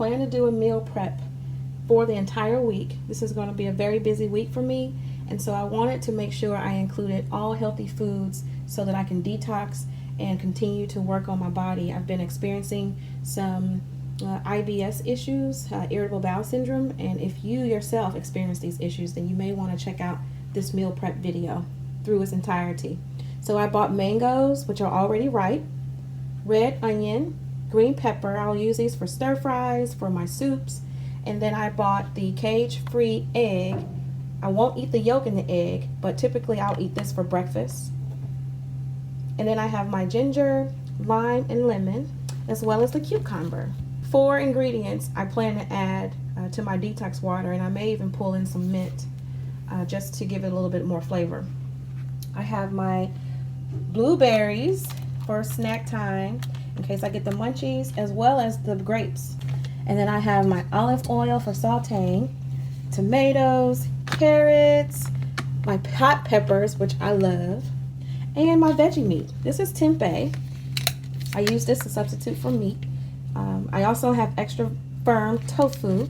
plan to do a meal prep for the entire week. This is going to be a very busy week for me, and so I wanted to make sure I included all healthy foods so that I can detox and continue to work on my body. I've been experiencing some IBS issues, irritable bowel syndrome, and if you yourself experience these issues, then you may want to check out this meal prep video through its entirety. So I bought mangoes, which are already ripe, red onion, green pepper. I'll use these for stir fries, for my soups. And then I bought the cage-free egg. I won't eat the yolk in the egg, but typically I'll eat this for breakfast. And then I have my ginger, lime, and lemon, as well as the cucumber. 4 ingredients I plan to add to my detox water, and I may even pull in some mint just to give it a little bit more flavor. I have my blueberries for snack time in case I get the munchies, as well as the grapes. And then I have my olive oil for sauteing, tomatoes, carrots, my hot peppers, which I love, and my veggie meat. This is tempeh. I use this to substitute for meat. I also have extra firm tofu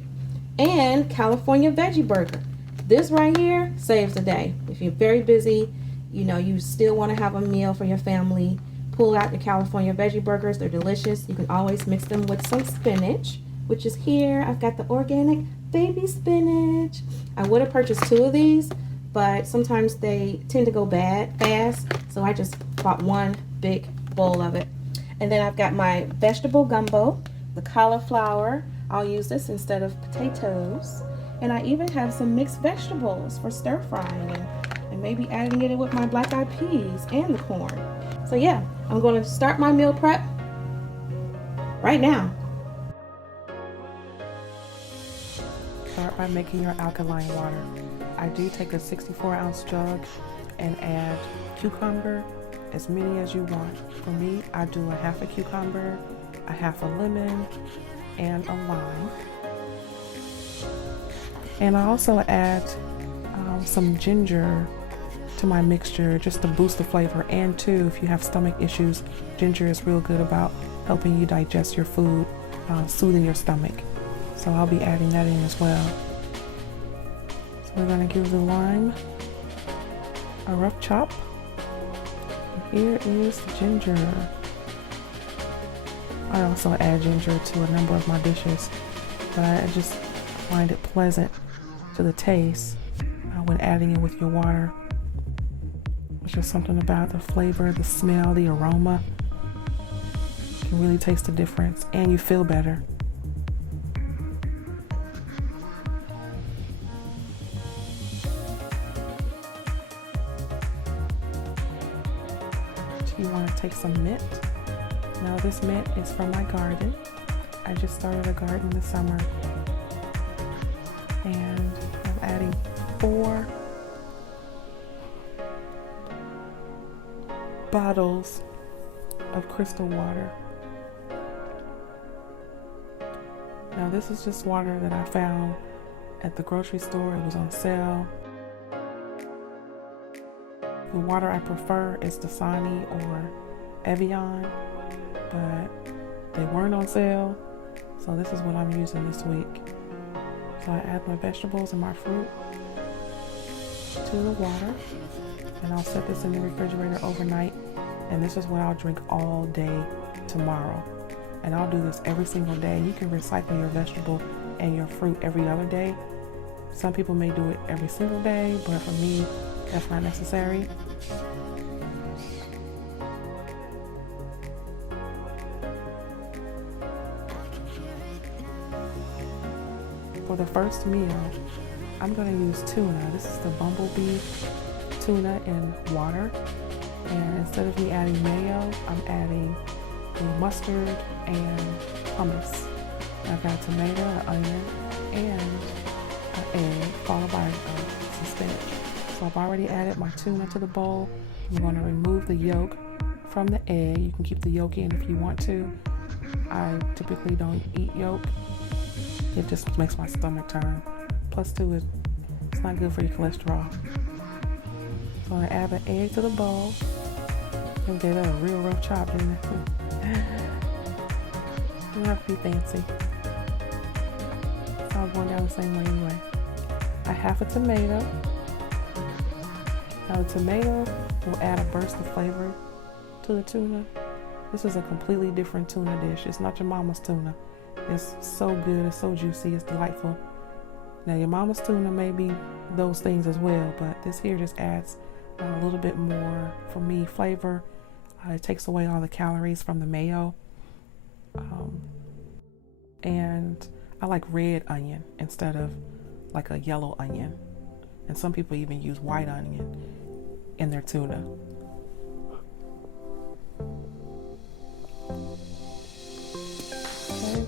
and California veggie burger. This right here saves the day. If you're very busy, you know, you still want to have a meal for your family, pull out the California veggie burgers. They're delicious. You can always mix them with some spinach, which is here. I've got the organic baby spinach. I would have purchased 2 of these, but sometimes they tend to go bad fast, so I just bought 1 big bowl of it. And then I've got my vegetable gumbo, the cauliflower. I'll use this instead of potatoes. And I even have some mixed vegetables for stir frying and maybe adding it in with my black eyed peas and the corn. So yeah, I'm going to start my meal prep right now. Start by making your alkaline water. I do take a 64-ounce jug and add cucumber, as many as you want. For me, I do a half a cucumber, a half a lemon, and a lime. And I also add some ginger to my mixture just to boost the flavor. And too, if you have stomach issues, ginger is real good about helping you digest your food, soothing your stomach. So I'll be adding that in as well. So we're going to give the lime a rough chop. Here is the ginger. I also add ginger to a number of my dishes, but I just find it pleasant to the taste when adding it with your water. It's just something about the flavor, the smell, the aroma. You can really taste the difference, and you feel better. You want to take some mint. Now this mint is from my garden. I just started a garden this summer, and I'm adding 4 bottles of crystal water. Now this is just water that I found at the grocery store. It was on sale. The water I prefer is Dasani or Evian, but they weren't on sale, so this is what I'm using this week. So I add my vegetables and my fruit to the water, and I'll set this in the refrigerator overnight, and this is what I'll drink all day tomorrow. And I'll do this every single day. You can recycle your vegetable and your fruit every other day. Some people may do it every single day, but for me, that's not necessary. For the first meal, I'm going to use tuna. This is the bumblebee tuna in water. And instead of me adding mayo, I'm adding the mustard and hummus. I've got a tomato, an onion, and an egg, followed by some spinach. So I've already added my tuna to the bowl. I'm going to remove the yolk from the egg. You can keep the yolk in if you want to. I typically don't eat yolk. It just makes my stomach turn. Plus too, it's not good for your cholesterol. So I'm going to add the egg to the bowl and get a real rough chop in there. You don't have to be fancy. I was going down the same way anyway. I have a tomato. Now the tomato will add a burst of flavor to the tuna. This is a completely different tuna dish. It's not your mama's tuna. It's so good, it's so juicy, it's delightful. Now your mama's tuna may be those things as well, but this here just adds a little bit more, for me, flavor. It takes away all the calories from the mayo. And I like red onion instead of like a yellow onion. And some people even use white onion in their tuna. Okay.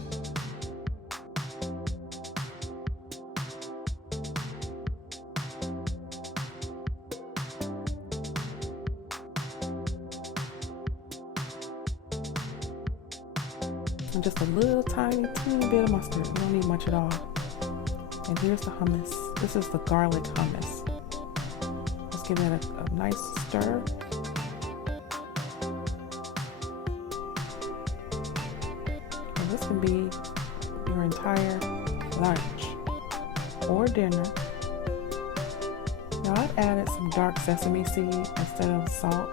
And just a little tiny bit of mustard. You don't need much at all. And here's the hummus. This is the garlic hummus. Let's give it a nice stir. And this can be your entire lunch or dinner. Now I've added some dark sesame seed instead of salt.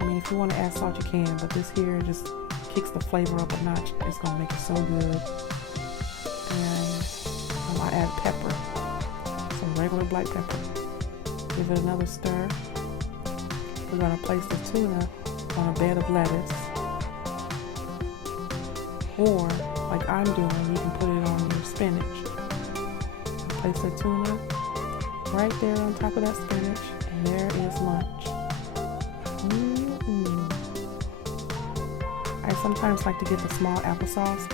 I mean, if you want to add salt, you can, but this here just kicks the flavor up a notch. It's going to make it so good. And I add pepper, some regular black pepper. Give it another stir. We're going to place the tuna on a bed of lettuce. Or, like I'm doing, you can put it on your spinach. Place the tuna right there on top of that spinach, and there is lunch. I sometimes like to get the small applesauce.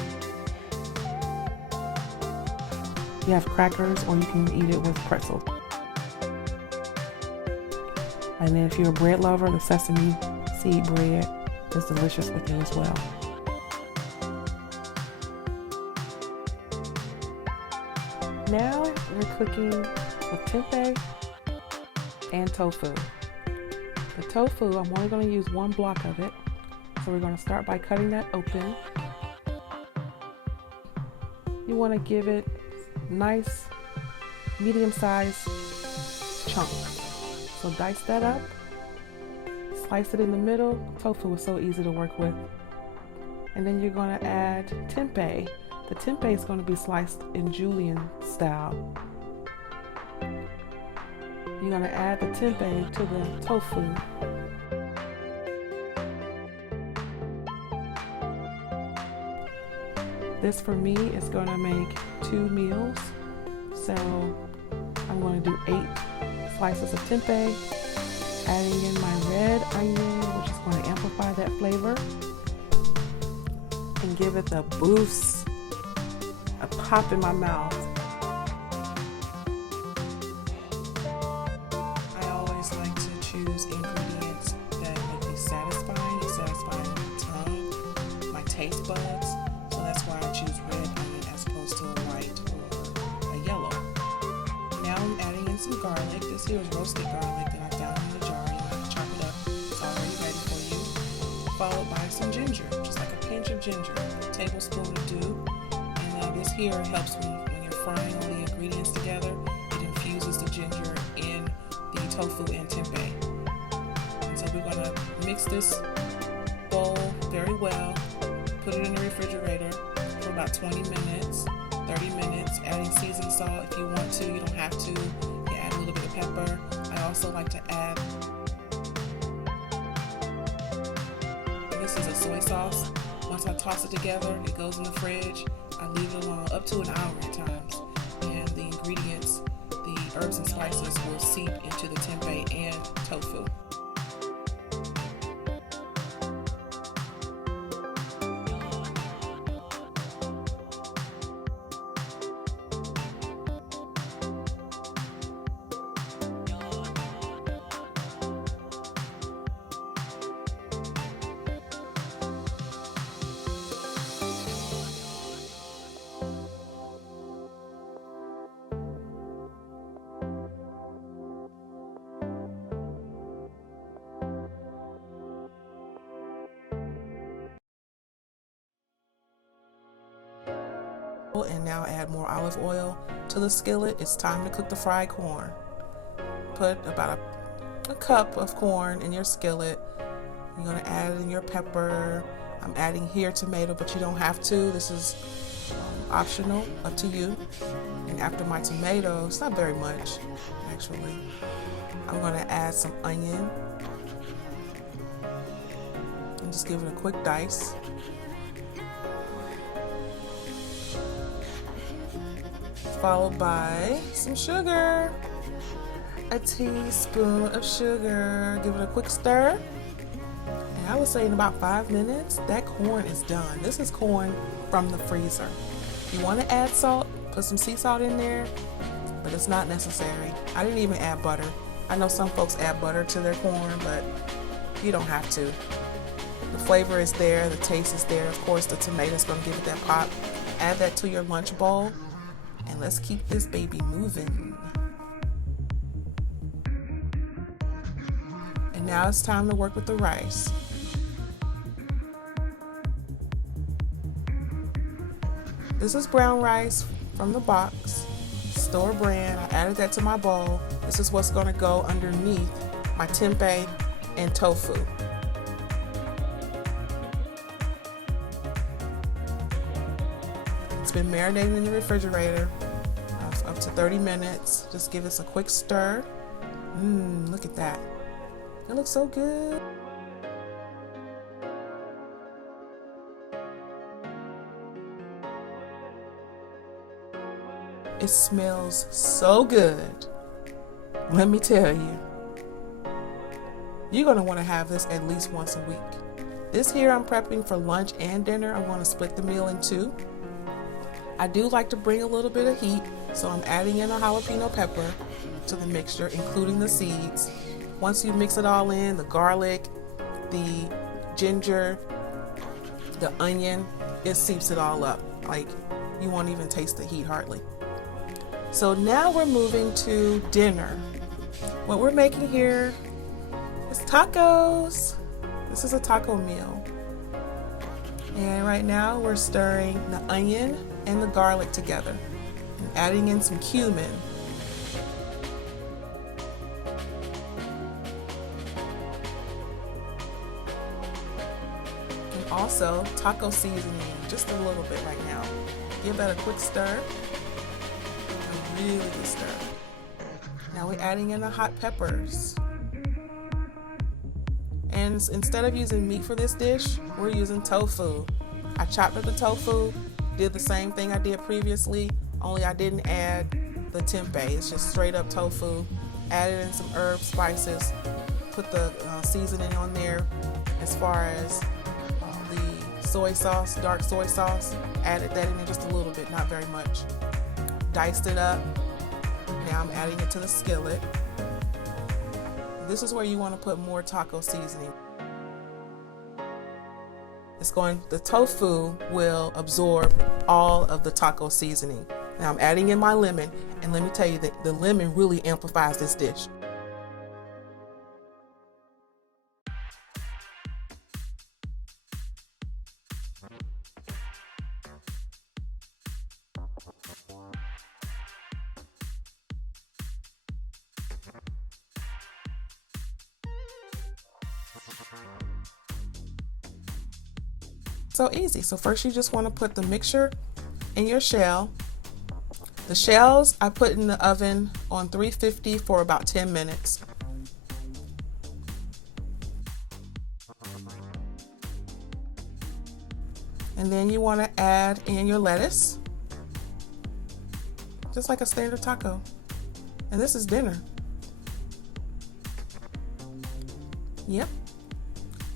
You have crackers, or you can eat it with pretzels. And then if you're a bread lover, the sesame seed bread is delicious with it as well. Now we're cooking with tempeh and tofu. The tofu, I'm only going to use one block of it. So we're going to start by cutting that open. You want to give it nice medium-sized chunks. So dice that up, slice it in the middle. Tofu is so easy to work with. And then you're going to add tempeh. The tempeh is going to be sliced in julienne style. You're going to add the tempeh to the tofu. This for me is going to make 2 meals. So I'm going to do 8 slices of tempeh, adding in my red onion, which is going to amplify that flavor and give it the boost, a pop in my mouth. I always like to choose ingredients that make me satisfying my tongue, my taste buds. So that's why I choose red onion as opposed to a white or a yellow. Now I'm adding in some garlic. This here is roasted garlic that I found in a jar. You don't have to chop it up. It's already ready for you. Followed by some ginger, just like a pinch of ginger, a tablespoon of dew. And this here helps when you're frying all the ingredients together. It infuses the ginger in the tofu and tempeh. And so we're going to mix this bowl very well. Put it in the refrigerator for about 20 minutes, 30 minutes, adding seasoned salt if you want to. You don't have to. You add a little bit of pepper. I also like to add, this is a soy sauce. Once I toss it together, it goes in the fridge. I leave it alone up to an hour at times. And the ingredients, the herbs and spices will seep into the tempeh and tofu. And now add more olive oil to the skillet. It's time to cook the fried corn. Put about a cup of corn in your skillet. You're going to add in your pepper. I'm adding here tomato, but you don't have to. This is optional, up to you. And after my tomato, it's not very much actually, I'm going to add some onion and just give it a quick dice. Followed by some sugar, a teaspoon of sugar. Give it a quick stir. And I would say in about 5 minutes, that corn is done. This is corn from the freezer. You want to add salt, put some sea salt in there, but it's not necessary. I didn't even add butter. I know some folks add butter to their corn, but you don't have to. The flavor is there, the taste is there. Of course, the tomato's going to give it that pop. Add that to your lunch bowl. And let's keep this baby moving. And now it's time to work with the rice. This is brown rice from the box, store brand. I added that to my bowl. This is what's going to go underneath my tempeh and tofu. It's been marinating in the refrigerator up to 30 minutes. Just give this a quick stir. Look at that. It looks so good. It smells so good. Let me tell you. You're going to want to have this at least once a week. This here I'm prepping for lunch and dinner. I want to split the meal in two. I do like to bring a little bit of heat, so I'm adding in a jalapeno pepper to the mixture, including the seeds. Once you mix it all in, the garlic, the ginger, the onion, it seeps it all up. Like, you won't even taste the heat hardly. So now we're moving to dinner. What we're making here is tacos. This is a taco meal. And right now we're stirring the onion and the garlic together and adding in some cumin. And also taco seasoning, just a little bit right now. Give that a quick stir, a really good stir. Now we're adding in the hot peppers. And instead of using meat for this dish, we're using tofu. I chopped up the tofu, did the same thing I did previously, only I didn't add the tempeh. It's just straight up tofu. Added in some herbs, spices, put the seasoning on there. As far as the soy sauce, dark soy sauce, added that in there just a little bit, not very much. Diced it up. Now I'm adding it to the skillet. This is where you want to put more taco seasoning. The tofu will absorb all of the taco seasoning. Now I'm adding in my lemon, and let me tell you that the lemon really amplifies this dish. So easy. So first you just want to put the mixture in your shell. The shells I put in the oven on 350 for about 10 minutes. And then you want to add in your lettuce, just like a standard taco. And this is dinner. Yep.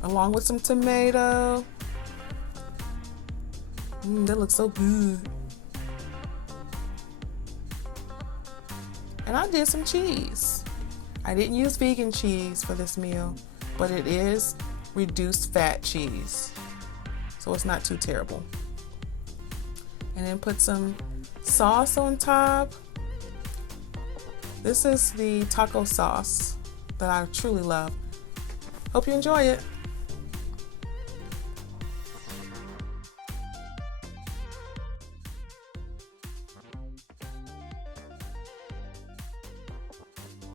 Along with some tomato. That looks so good. And I did some cheese. I didn't use vegan cheese for this meal, but it is reduced fat cheese, so it's not too terrible. And then put some sauce on top. This is the taco sauce that I truly love. Hope you enjoy it.